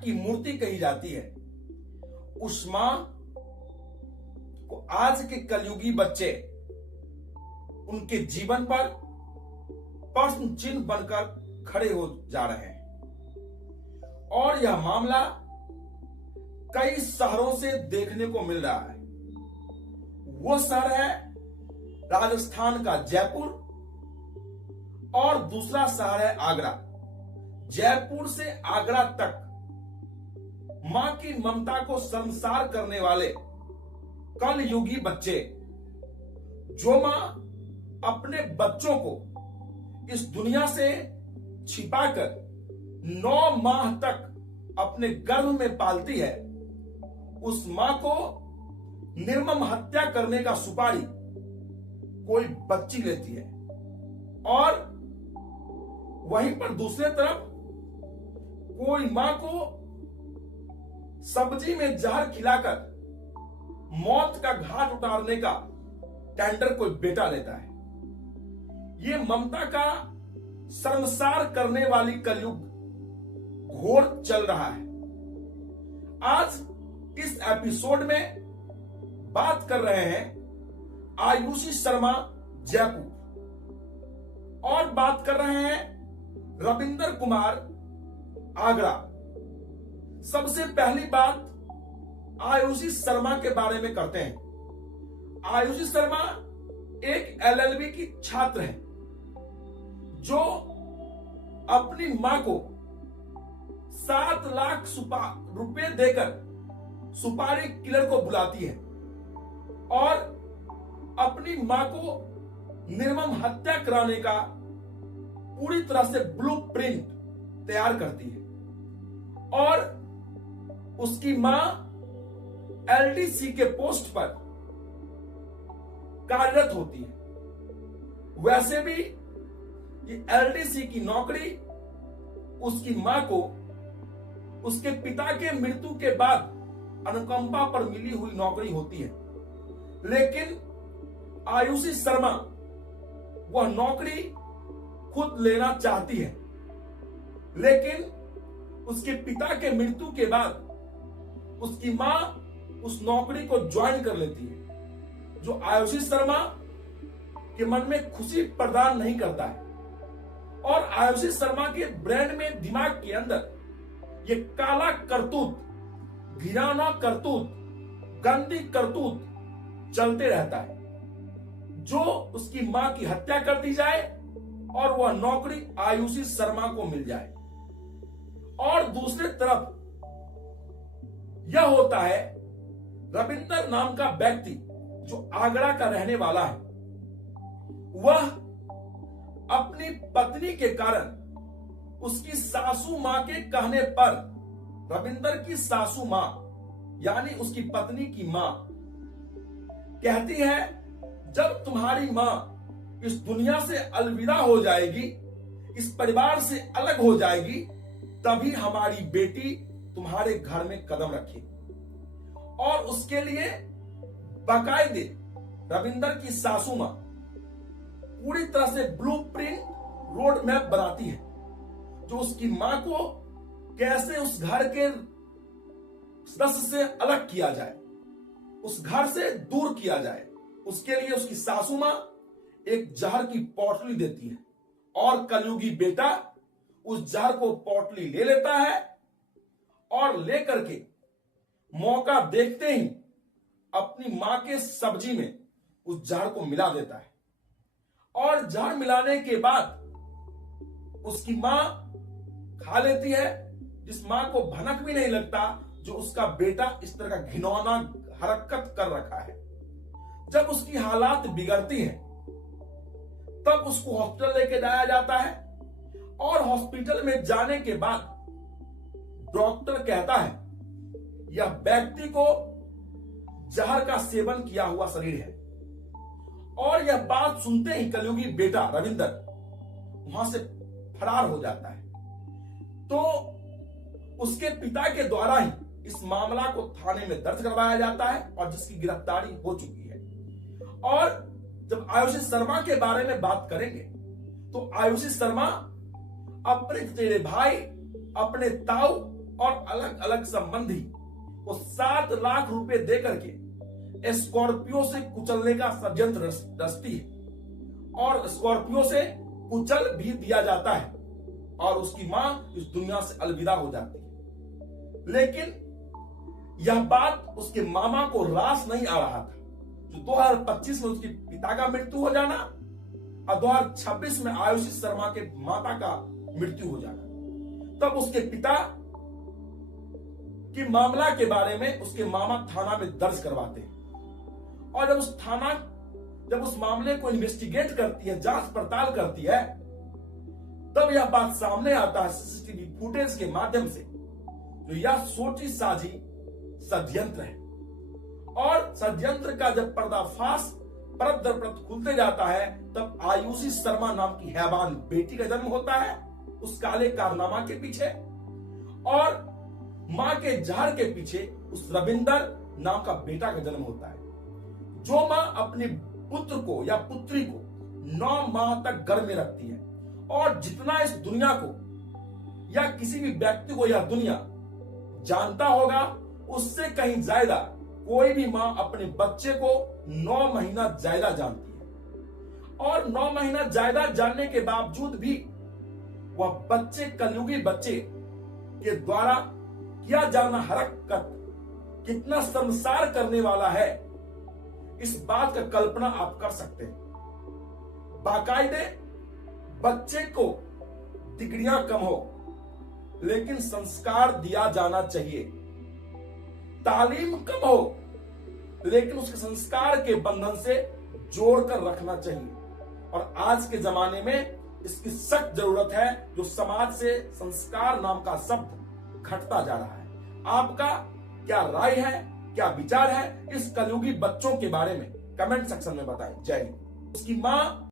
की मूर्ति कही जाती है, उस मां को आज के कलयुगी बच्चे उनके जीवन पर प्रश्न चिन्ह बनकर खड़े हो जा रहे हैं। और यह मामला कई शहरों से देखने को मिल रहा है। वो शहर है राजस्थान का जयपुर और दूसरा शहर है आगरा। जयपुर से आगरा तक मां की ममता को शर्मसार करने वाले कलयुगी बच्चे, जो मां अपने बच्चों को इस दुनिया से छिपाकर 9 माह तक अपने गर्भ में पालती है, उस मां को निर्मम हत्या करने का सुपारी कोई बच्ची लेती है। और वहीं पर दूसरे तरफ कोई मां को सब्जी में जहर खिलाकर मौत का घाट उतारने का टेंडर कोई बेटा लेता है। ये ममता का शर्मसार करने वाली कलयुग घोर चल रहा है। आज इस एपिसोड में बात कर रहे हैं आयुषी शर्मा जयपुर और बात कर रहे हैं रविंदर कुमार आगरा। सबसे पहली बात आयुषी शर्मा के बारे में करते हैं। आयुषी शर्मा एक एलएलबी की छात्र है, जो अपनी मां को 7 लाख रुपए देकर सुपारी किलर को बुलाती है और अपनी मां को निर्मम हत्या कराने का पूरी तरह से ब्लूप्रिंट तैयार करती है। और उसकी मां एलडीसी के पोस्ट पर कार्यरत होती है। वैसे भी ये एलडीसी की नौकरी उसकी मां को उसके पिता के मृत्यु के बाद अनुकंपा पर मिली हुई नौकरी होती है। लेकिन आयुषी शर्मा वह नौकरी खुद लेना चाहती है, लेकिन उसके पिता के मृत्यु के बाद उसकी मां उस नौकरी को ज्वाइन कर लेती है, जो आयुषी शर्मा के मन में खुशी प्रदान नहीं करता है। और आयुषी शर्मा के ब्रेन में, दिमाग के अंदर ये काला करतूत, घिनौना करतूत, गंदी करतूत चलते रहता है, जो उसकी मां की हत्या कर दी जाए और वह नौकरी आयुषी शर्मा को मिल जाए। और दूसरी तरफ यह होता है रविंदर नाम का व्यक्ति, जो आगरा का रहने वाला है। वह अपनी पत्नी के कारण उसकी सासू मां के कहने पर, रविंदर की सासू मां यानी उसकी पत्नी की मां कहती है, जब तुम्हारी मां इस दुनिया से अलविदा हो जाएगी, इस परिवार से अलग हो जाएगी, तभी हमारी बेटी तुम्हारे घर में कदम रखेगी। और उसके लिए बाकायदे रविंदर की सासू मां पूरी तरह से ब्लूप्रिंट, रोड मैप बनाती है, जो उसकी मां को कैसे उस घर के सदस्य से अलग किया जाए, उस घर से दूर किया जाए। उसके लिए उसकी सासू मां एक जहर की पोटली देती है और कलयुगी बेटा उस जहर को पोटली ले लेता है और लेकर के मौका देखते ही अपनी मां के सब्जी में उस जहर को मिला देता है। और जहर मिलाने के बाद उसकी मां खा लेती है, जिस मां को भनक भी नहीं लगता जो उसका बेटा इस तरह का घिनौना हरकत कर रखा है। जब उसकी हालात बिगड़ती हैं, तब उसको हॉस्पिटल लेके जाया जाता है और हॉस्पिटल में जाने के बाद डॉक्टर कहता है यह व्यक्ति को जहर का सेवन किया हुआ शरीर है। और यह बात सुनते ही कलयुगी बेटा रविंदर वहां से फरार हो जाता है। तो उसके पिता के द्वारा ही इस मामला को थाने में दर्ज करवाया जाता है और जिसकी गिरफ्तारी हो चुकी है। और जब आयुषी शर्मा के बारे में बात करेंगे तो आयुषी शर्मा अपने चचेरे भाई, अपने ताऊ और अलग अलग संबंधी को 7 लाख रुपए दे करके स्कॉर्पियो से कुचलने का षड्यंत्र रचती है और स्कॉर्पियो से कुचल भी दिया जाता है और उसकी मां इस दुनिया से अलविदा हो जाती है। लेकिन यह बात उसके मामा को रास नहीं आ रहा था। जो 2025 में उसके पिता का मृत्यु हो जाना और 2026 में आयुषी शर्मा के माता का मृत्यु हो जाना, तब उसके पिता की मामला के बारे में उसके मामा थाना में दर्ज करवाते हैं और जब उस मामले को इन्वेस्टिगेट करती है, जांच पड़ताल करती है, तब यह बात सामने आता है सीसीटीवी फुटेज के माध्यम से तो यह सोची साझी षड्यंत्र है। और षड्यंत्र का जब पर्दाफाश परत दर परत खुलते जाता है, तब आयुषी शर्मा नाम की हैवान बेटी का जन्म होता है उस काले कारनामा के पीछे, और मां के जहर के पीछे उस रविंदर नाम का बेटा का जन्म होता है। जो मां अपने पुत्र को या पुत्री को 9 माह तक गर्भ में रखती है और जितना इस दुनिया को या किसी भी व्यक्ति को यह दुनिया जानता होगा, उससे कहीं ज्यादा कोई भी मां अपने बच्चे को 9 महीना ज्यादा जानती है। और 9 महीना ज्यादा जानने के बावजूद भी वह बच्चे, कलयुगी बच्चे के द्वारा किया जाना हरकत कितना शर्मसार करने वाला है, इस बात का कल्पना आप कर सकते हैं। बाकायदे बच्चे को डिग्रियां कम हो लेकिन संस्कार दिया जाना चाहिए, तालीम कम हो लेकिन उसके संस्कार के बंधन से जोड़कर रखना चाहिए। और आज के जमाने में इसकी सख्त जरूरत है, जो समाज से संस्कार नाम का शब्द घटता जा रहा है। आपका क्या राय है, क्या विचार है इस कलयुगी बच्चों के बारे में? कमेंट सेक्शन में बताएं। जय हिंद। उसकी मां